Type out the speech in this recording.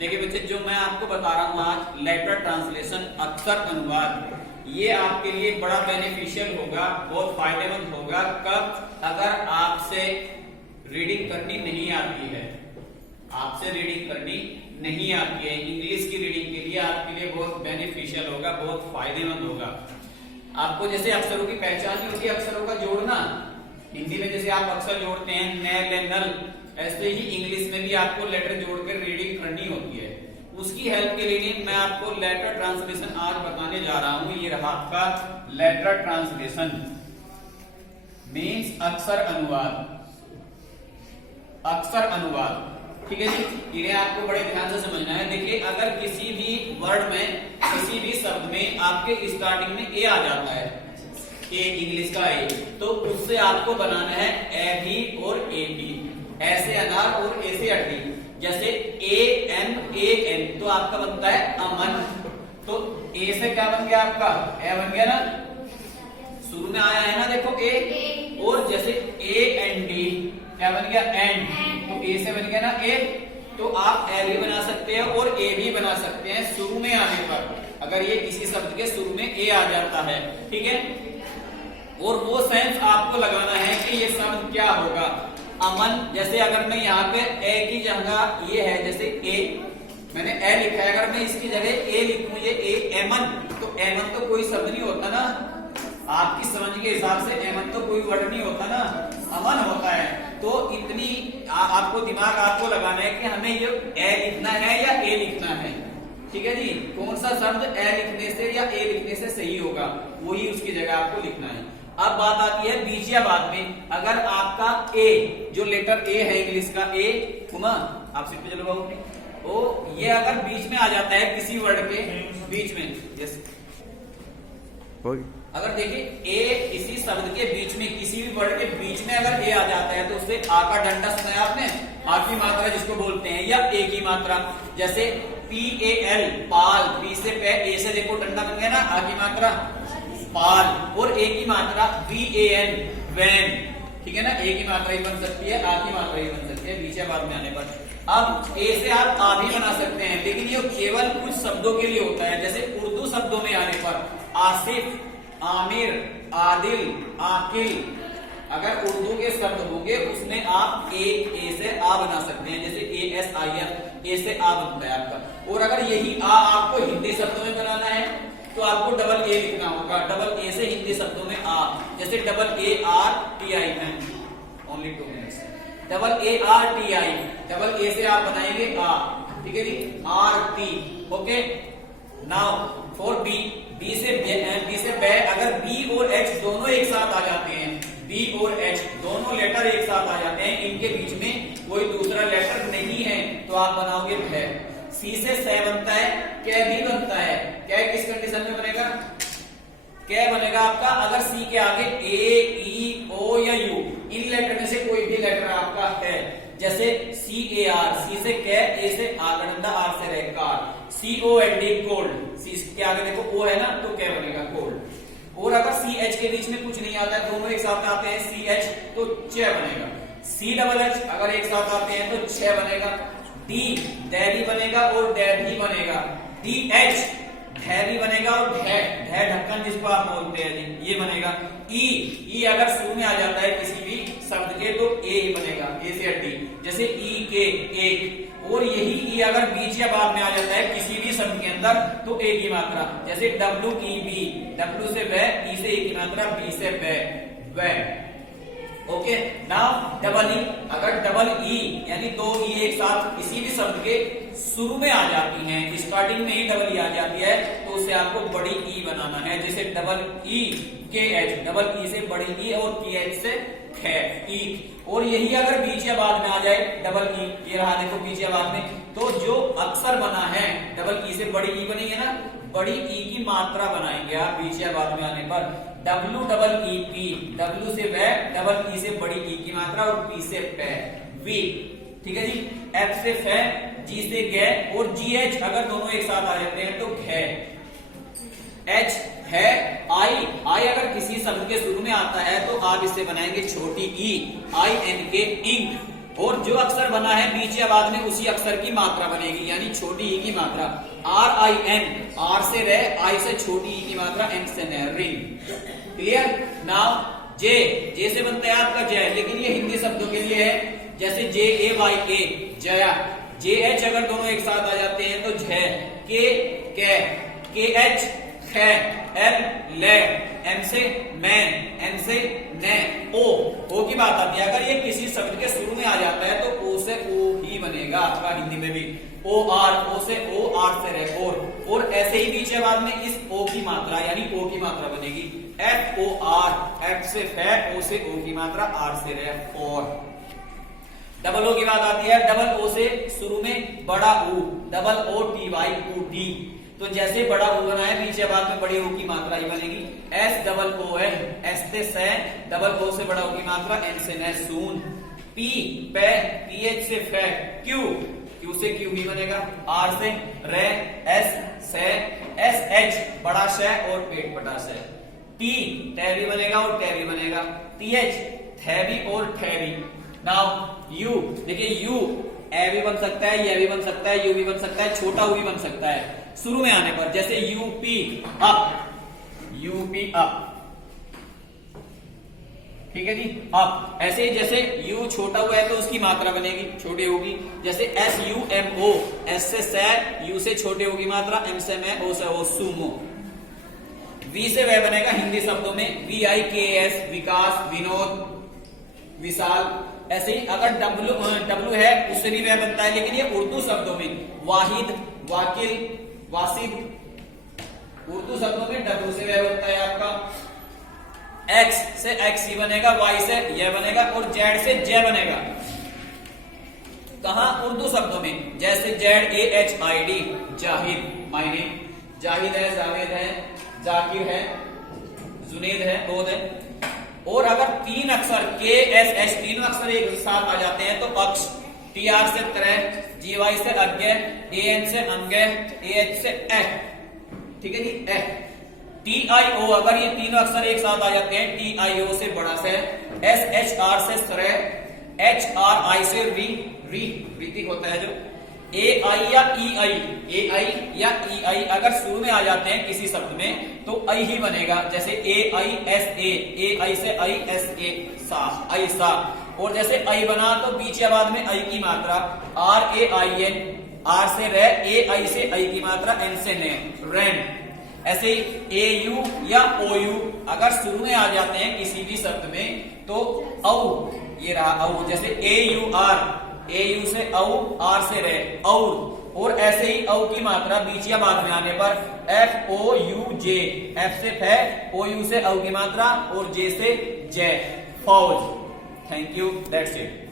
देखिए बच्चे, जो मैं आपको बता रहा हूँ आज लेटर ट्रांसलेशन, अक्षर अनुवाद, ये आपके लिए बड़ा बेनिफिशियल होगा, बहुत फायदेमंद होगा। कब? अगर आपसे रीडिंग करनी नहीं आती है, आपसे रीडिंग करनी नहीं आती है, इंग्लिश की रीडिंग के लिए आपके लिए बहुत बेनिफिशियल होगा, बहुत फायदेमंद होगा। आपको जैसे अक्षरों की पहचान नहीं होती, अक्षरों का जोड़ना, हिंदी में जैसे आप अक्षर जोड़ते हैं न, ले, नल, ऐसे ही इंग्लिश में भी आपको लेटर जोड़कर रीडिंग करनी होती है। उसकी हेल्प के लिए मैं आपको लेटर ट्रांसलेशन आज बताने जा रहा हूं। ये रहा आपका लेटर ट्रांसलेशन, मीन्स अक्षर अनुवाद, अक्षर अनुवाद। ठीक है जी, इन्हें आपको बड़े ध्यान से समझना है। देखिए, अगर किसी भी वर्ड में, किसी भी शब्द में आपके स्टार्टिंग में ए आ जाता है, ए इंग्लिश का ए, तो उससे आपको बनाना है ए बी और ए बी, ऐसे अनार और ऐसे अड्डी। जैसे ए एन ए एन, तो आपका बनता है अमन। तो ए से क्या बन गया आपका? ए बन गया ना, शुरू में आया है ना, देखो ए। और जैसे ए एन डी, क्या बन गया? एंड। तो ए से बन गया ना ए, तो आप ए भी बना सकते हैं और ए भी बना सकते हैं शुरू में आने पर, अगर ये किसी शब्द के शुरू में ए आ जाता है। ठीक है, और वो सेंस आपको लगाना है कि ये शब्द क्या होगा। अमन, जैसे अगर मैं यहाँ पे ए की जगह ये है, जैसे ए मैंने ए लिखा है, अगर मैं इसकी जगह ए लिखूं ये ए एमन, तो एमन तो कोई शब्द नहीं होता ना, आपकी समझ के हिसाब से एमन तो कोई वर्ड नहीं होता ना, अमन होता है। तो इतनी आपको दिमाग आपको लगाना है कि हमें ये ए लिखना है या ए लिखना है। ठीक है जी, कौन सा शब्द ए लिखने से या ए लिखने से सही होगा, वही उसकी जगह आपको लिखना है। अब बात आती है बीजियावाद में। अगर आपका ए, जो लेटर ए है इंग्लिश का ए, उमा आप सीट पे चलो बाबू, तो ये अगर बीच में आ जाता है किसी वर्ड के बीच में, जैसे अगर देखिए ए किसी शब्द के बीच में, किसी भी वर्ड के बीच में अगर ए आ जाता है, तो उससे आ का डंडा सुना है आपने, आ की मात्रा जिसको बोलते हैं, या ए की मात्रा। जैसे P A L, Pal, P से पे, ए से देखो डंडा बन गया ना, आ की मात्रा पाल, और ए की मात्रा वी ए एन, वैन। ठीक है ना, ए की मात्रा ही बन सकती है, आ की मात्रा ही बन सकती है बीजियावाद में आने पर। अब ए से आप आ भी बना सकते हैं, लेकिन ये केवल कुछ शब्दों के लिए होता है। जैसे उर्दू शब्दों में आने पर आसिफ, आमिर, आदिल, आकिल, अगर उर्दू के शब्द होंगे उसमें आप ए से आ बना सकते हैं, जैसे ए एस आई एफ, ए से आ बनता है आपका। और अगर यही आ आपको हिंदी शब्दों में बनाना है, तो आपको डबल ए लिखना होगा, डबल ए से हिंदी शब्दों में आ, जैसे double A R T I है, only 2 minutes, double A R T I, double A से आप बनाएंगे आ। ठीक है जी, R T. Okay, now for B, B से बे, अगर बी और एच दोनों एक साथ आ जाते हैं, बी और एच दोनों लेटर एक साथ आ जाते हैं, इनके बीच में कोई दूसरा लेटर नहीं है, तो आप बनाओगे भै। सी से से बनता है, कै भी बनता है। कै किस कंडीशन में बनेगा? कै बनेगा आपका अगर सी के आगे ए, ई, ओ या यू, इन लेटर में से कोई भी लेटर आपका है। जैसे सी ए आर, सी से कै, ए से आगंदा, आर से रे कार, सी ओ एन डी कोल्ड, सी के आगे देखो ओ है ना, तो कै बनेगा कोल्ड। और अगर सी एच के बीच में कुछ नहीं आता है, दोनों एक साथ आते हैं सी एच, तो च बनेगा। सी डबल एच अगर एक साथ आते हैं तो छ बनेगा। डी डैडी बनेगा और डैड ही बनेगा। डी एच धै भी बनेगा और धै ढक्कन जिसको आप बोलते हैं ये बनेगा। ई अगर शुरू में आ जाता है किसी भी शब्द के, तो ए ही बनेगा, ए से डी, जैसे ई के एक। और यही ई अगर बीच या बाद में आ जाता है किसी भी शब्द के अंदर, तो ए की मात्रा, जैसे डब्ल्यू ई बी, डब्ल्यू से वै, ई से ए की मात्रा, बी से वै। ओके, नाउ डबल ई, अगर डबल ई यानी 2 ई एक साथ किसी भी शब्द के शुरू में आ जाती हैं, स्टार्टिंग में ही डबल ई आ जाती है, तो उसे आपको बड़ी ई बनाना है। जैसे डबल ई के एच, डबल ई से बड़ी ई और के एच से खे, ई। और यही अगर बीच या बाद में आ जाए डबल ई, ये रहा देखो बीच या बाद में, तो जो अक्षर बना है डबल ई से बड़ी ई बनी है ना, बड़ी ई की मात्रा बनाएंगे आप बीच या बाद में आने पर। W double E P, W से वै, डबल ई से बड़ी ई की मात्रा और पी से पै, वी। ठीक है जी, एफ से फै, जी से गै, और जी एच अगर दोनों एक साथ आ जाते हैं तो घै। एच है, आई अगर किसी शब्द के शुरू में आता है तो आप इसे बनाएंगे छोटी ई, आई एन के इंक। और जो अक्षर बना है बीच या बाद में उसी अक्षर की मात्रा बनेगी, यानी छोटी ई की मात्रा। RIN, आर से रे, आई से छोटी ई की मात्रा, एन से न, रिंग। क्लियर? नाउ जे, जे से बनता है आपका जय, लेकिन ये हिंदी शब्दों के लिए है। जैसे JAYA, जया। JH अगर दोनों एक साथ आ जाते हैं तो झ, KH, ख, L, ले, M से मैं, N से न, O की बात आती है। अगर ये किसी शब्द के शुरू में आ जाता है तो O से O ही बनेगा आपका हिंदी में भी। O से O, R से रे, और ऐसे ही बीच बाद में इस O की मात्रा यानी O की मात्रा बनेगी। FOR, F से फै, O से O की मात्रा, R से रे, और। डबल O की बात आती है। डबल O से शुरू में बड़ा U, डबल OTY, UT। तो जैसे बड़ा U बना है बीच बाद में बड़ी O की मात्रा ही बनेगी। SOON, S से सै, डबल O से बड़ा O की मात्रा, N से न, सून। P, पे, PH से फै, Q से Q ही बनेगा। R से रे, S से, SH बड़ा शै और पेट बटा शै। T, टै भी बनेगा और टै भी बनेगा। TH, थै भी और ठै भी। नाउ U, देखिए U ए भी बन सकता है, ये भी बन सकता है, यू भी बन सकता है, छोटा U भी बन सकता है शुरू में आने पर। जैसे यूपी अप, ठीक है जी, अप। ऐसे ही जैसे U छोटा हुआ है तो उसकी मात्रा बनेगी, छोटी होगी। जैसे SUMO, S से सै, U से छोटे O की मात्रा, M से मैं, O से ओ, सुमो। V से वह बनेगा हिंदी शब्दों में, VIKS, विकास, विनोद, विशाल। ऐसे ही अगर W है उससे भी वह बनता है, लेकिन ये उर्दू शब्दों में, वाहिद, वाकिल, वासिद। उर्दू शब्दों में W से वह बनता है आपका। X से X ही बनेगा, Y से यह बनेगा और Z से J बनेगा। कहा? उर्दू शब्दों में। जैसे ZAHID, जाहिद, मायने। जाहिद है, जावेद है, जाकिर है, जुनेद है, बोध है। और अगर तीन अक्षर KSH तीनों अक्षर एक साथ आ जाते हैं तो अक्ष। TR से त्रय, GY से अज्ञ, AN से अंग्य, AH से अह, ठीक है जी, अह। TIO अगर ये तीनों अक्षर एक साथ आ जाते हैं, TIO से बड़ा से, SHR से श्रय, HRI से रीतिक होता है जो। AI या EI अगर शुरू में आ जाते हैं किसी शब्द में तो I ही बनेगा। जैसे AISA, AI से ISA, सा, ऐसा। और जैसे I बना तो बीच या बाद में I की मात्रा, RAIN, R से रे, AI से I की मात्रा, N से ने, रैन। ऐसे ही AU या OU अगर शुरू में आ जाते हैं किसी भी शब्द में तो औ, ये रहा औ। जैसे AU से औ, R से रे, और ऐसे ही औ की मात्रा बीच या बाद में आने पर FOUJ, F से फै, OU से औ की मात्रा और J से जय, फौज। Thank you, that's it.